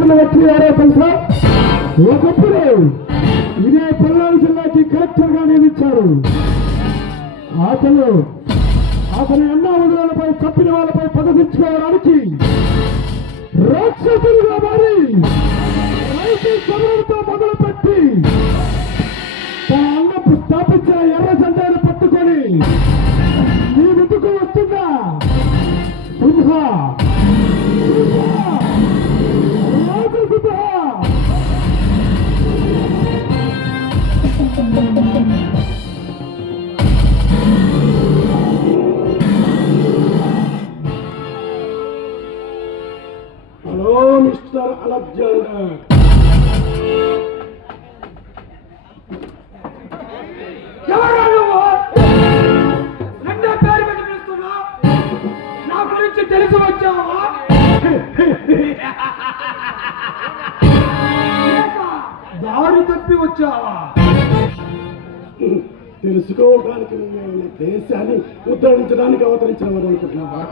వచ్చారో తెలుసా? ఒకప్పుడు ఇదే పల్నాడు జిల్లాకి కలెక్టర్ గా నియమించారు. అతని అన్నావదులపై తప్పిన వాళ్ళపై పగదించుకోవడానికి రాక్షసులుగా మారి రైతు సమరంతో మొదలుపెట్టి తన అన్నపు స్థాపించిన ఎర్ర జెండాను పట్టుకొని మీ ముందుకు వస్తుందా సింహ రాజు సింహ. హలో మిస్టర్ అలెగ్జాండర్, ఎవరా నువ్వు? రెండో పేరు పెట్టి పిలుస్తున్నా, నా గురించి తెలిసి వచ్చావా? దారి తప్పి వచ్చావా? తెలుసుకోవడానికి నువ్వు దేశాన్ని ఉద్ధరించడానికి అవతరించినవాడు అనుకుంటున్నావా?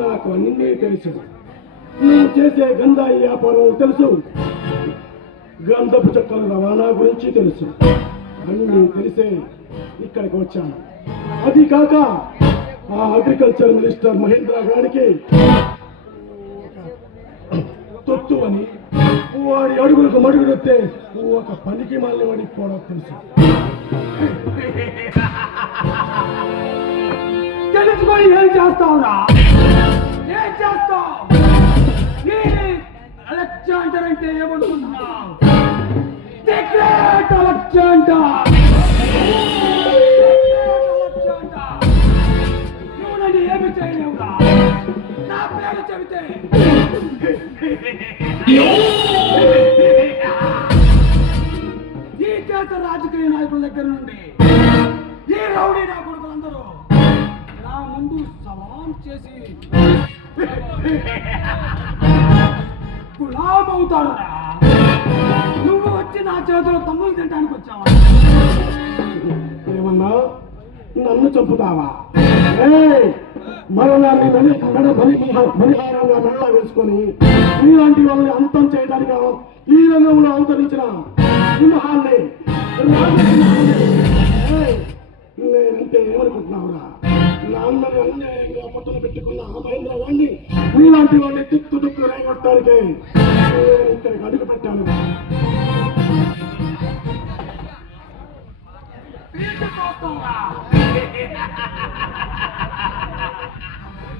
నాకు అన్నీ తెలుసు. నువ్వు చేసే గంధాయి వ్యాపారం తెలుసు, గంధపు చెక్కల రవాణా గురించి తెలుసు. అన్నీ తెలిసే ఇక్కడికి వచ్చాను. అది కాక ఆ అగ్రికల్చర్ మినిస్టర్ మహేంద్ర గారికి తొత్తు అని వాడి అడుగులకు మడుగుడొస్తే ఒక పనికి మళ్ళీ వాడికి కూడా తెలుసు. తెలుసుకొని ఏం చేస్తావురా? ఏం చేస్తావు? అలెగ్జాండర్ అంటే ఏమనుకుంటున్నావు? The great Alexander. నువ్వు నన్ను ఏమి చేయలేవురా? నా పేరు చెబితే ఈ దేశ రాజకీయ నాయకుల దగ్గర నుండి ఈ రౌడీ నా కొడుకులందరూ నా ముందు సలాం చేసి గులాం అవుతాడురా. నువ్వు వచ్చి నా చేతిలో తమ్ములు తినడానికి వచ్చావా? ఏమన్నా నన్ను చంపుతావా? మరణాన్ని మణిహారంగా మెడలో వేసుకొని ఇలాంటి వాళ్ళని అంతం చేయడానికి ఈ రంగంలో అవతరించిన సింహాన్ని నేనంటే ఏమనుకుంటున్నావురా? నాన్నని అన్యాయంగా పట్టున పెట్టుకున్న ఆ మహేంద్ర వాడిని నీలాంటి వాడిని తుక్కు తుక్కు రేగొట్టడానికి ఇక్కడికి అడుగు పెట్టాను.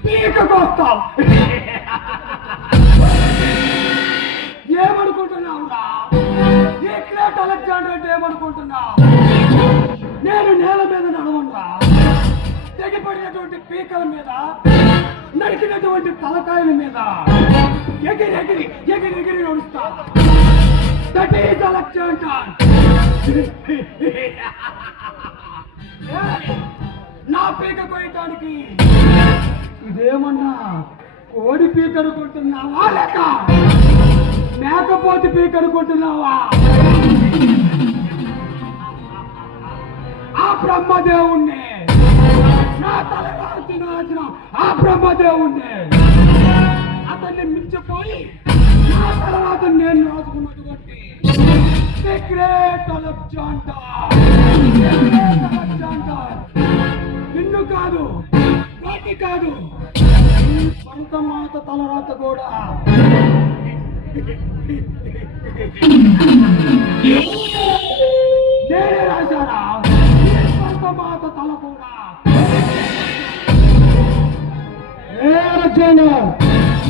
పీకకొస్తావు. ఏమనుకుంటున్నావురా? ఈ గ్రేట్ అలెగ్జాండర్ అంటే ఏమనుకుంటున్నావు? నేను నేల మీద నడవనురా. తెగిపడినటువంటి పీకల మీద, నడిచినటువంటి తలకాయల మీద ఎగిరి ఎగిరి ఎగిరి ఎగిరి నడుస్తా. That is Alexander. నా పీక కోయటానికి ఇదేమన్నా కోడి పీక అనుకుంటున్నావా లేక మేకపోతి పీక అనుకుంటున్నావా? ఆ బ్రహ్మదేవుణ్ణి, నా తలరాల్చిన ఆ బ్రహ్మదేవుణ్ణి, అతన్ని మించిపోయి నా తలరాతను నేను రాసుకున్నటువంటి ది గ్రేట్ అలెగ్జాండర్. నిన్ను కాదు, వాటి కాదు, భరతమాత తలరాత కూడా నేనే రాశారా? భరతమాత తల కూడా.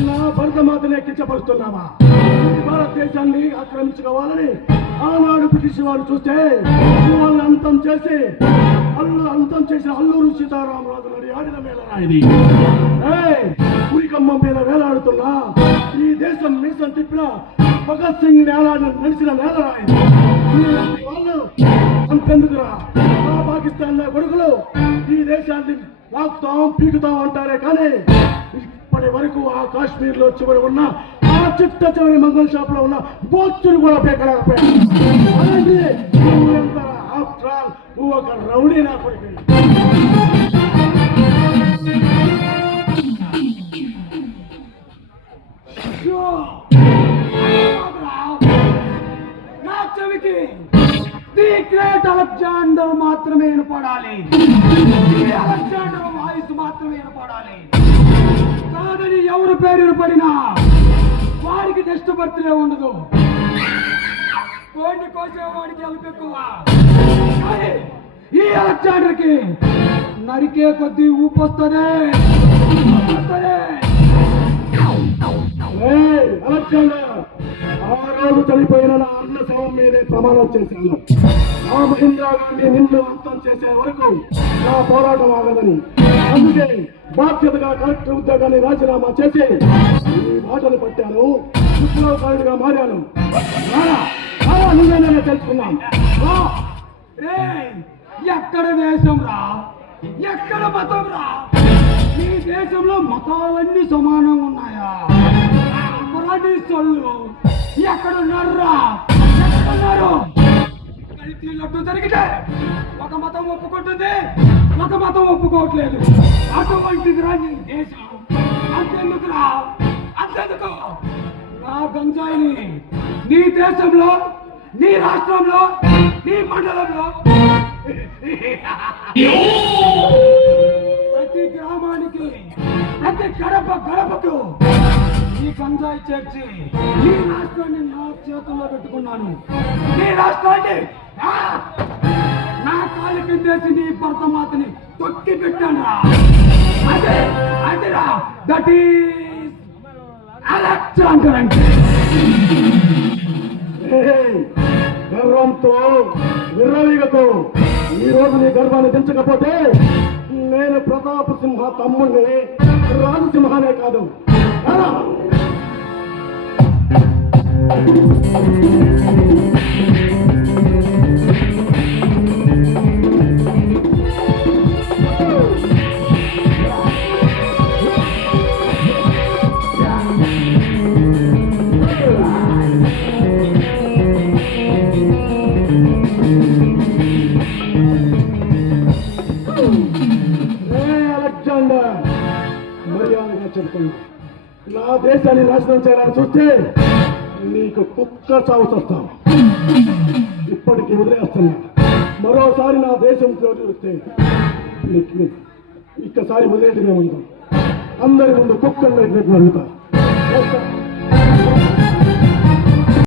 నా భరతమాతనే కించపరుస్తున్నావా? భారతదేశాన్ని ఆక్రమించుకోవాలని ఆనాడు బ్రిటిష్ వారు చూస్తే వాళ్ళని అంతం చేసిన అల్లూరు సీతారామరాజు నడి ఆడిన మేళరాయిది. ఉరికమ్మ మీద వేలాడుతున్నా ఈ దేశం మీసం తిప్పిన భగత్ సింగ్ నడిచిన నేలరాయిది. వాళ్ళు అంతెందుకురా? ఆ పాకిస్తాన్ కొడుకులు ఈ దేశాన్ని లాక్తాం పీకుతాం అంటారే కానీ ఇప్పటి వరకు ఆ కాశ్మీర్ లో చివరి ఉన్న ఆ చిట్ట చివరి మంగళ షాప్ లో ఉన్న బోచ్చును కూడా పేకలేకపోయాడు. నువ్వు ఒక రౌడీ నా కొడుకు. ది గ్రేట్ అలెగ్జాండర్ మాత్రమే వినపడాలి. ఈ అలెగ్జాండర్ వాయిస్ మాత్రమే వినపడాలి. కాదని ఎవరి పేరు వినపడినా వాడికి నెక్స్ట్ బర్త్డే ఉండదు. కోడిని కోసేవాడికి హెల్ప్ ఎక్కువ. కానీ ఈ అలెగ్జాండర్ కి నరికే కొద్దీ ఊపు వస్తుంది. అలెగ్జాండర్, ఆ రోజు చనిపోయిన నా అన్న శవం మీదే ప్రమాణం చేశాను. ఆ మహేంద్ర గాంధీ నిన్ను అంతం చేసే వరకు నా పోరాటం ఆగదని. అందుకే బాధ్యతగా కలెక్టర్ ఉద్యోగాన్ని రాజీనామా చేసి ఈ మాటలు పట్టాను. విప్లవకారుడిగా మారాను. నువ్వేనా తెలుసుకున్నాను. ఎక్కడ దేశం రా, ఎక్కడ మతం రా? ఈ దేశంలో మతాలన్నీ సమానంగా ఉన్నాయా? సొల్లు ఎక్కడున్నారా? ఎక్కడున్నారు? కలితీలట్టు జరిగితే ఒక మతం ఒప్పుకుంటుంది, ఒక మతం ఒప్పుకోవట్లేదు. అటువంటిది రా నీ దేశం. అంతెందుకురా, అంతెందుకు నా గంజాయిని నీ దేశంలో, నీ రాష్ట్రంలో, నీ మండలంలో ప్రతి గ్రామానికి, ప్రతి గడప గడపకు ఈ గంజాయి చేర్చి ఈ రాష్ట్రాన్ని నా చేతుల్లో పెట్టుకున్నాను. ఈ రాష్ట్రాన్ని నా కాలి కిందేసి నీ భర్త మాతని తొక్కి పెట్టాను రా. అదే అదిరా, దట్ ఈస్ అలెగ్జాండర్ అంటే. గర్వంతో విర్రవీగకు. ఈ రోజు నీ గర్వాన్ని దించకపోతే నేను ప్రతాప సింహ తమ్ముడిని, రాజసింహానే కాదు. అలెగ్జాండర్, మర్యాదగా చెప్తున్నా, నా దేశాన్ని నాశనం చేయాలని చూస్తే నీకు కుక్క చావు చేస్తావు. ఇప్పటికీ వదిలేస్తున్నా. మరోసారి నా దేశం వస్తే ఒక్కసారి వదిలేయటమే ఉంటాం. అందరి ముందు కుక్కలు నడుగుతా.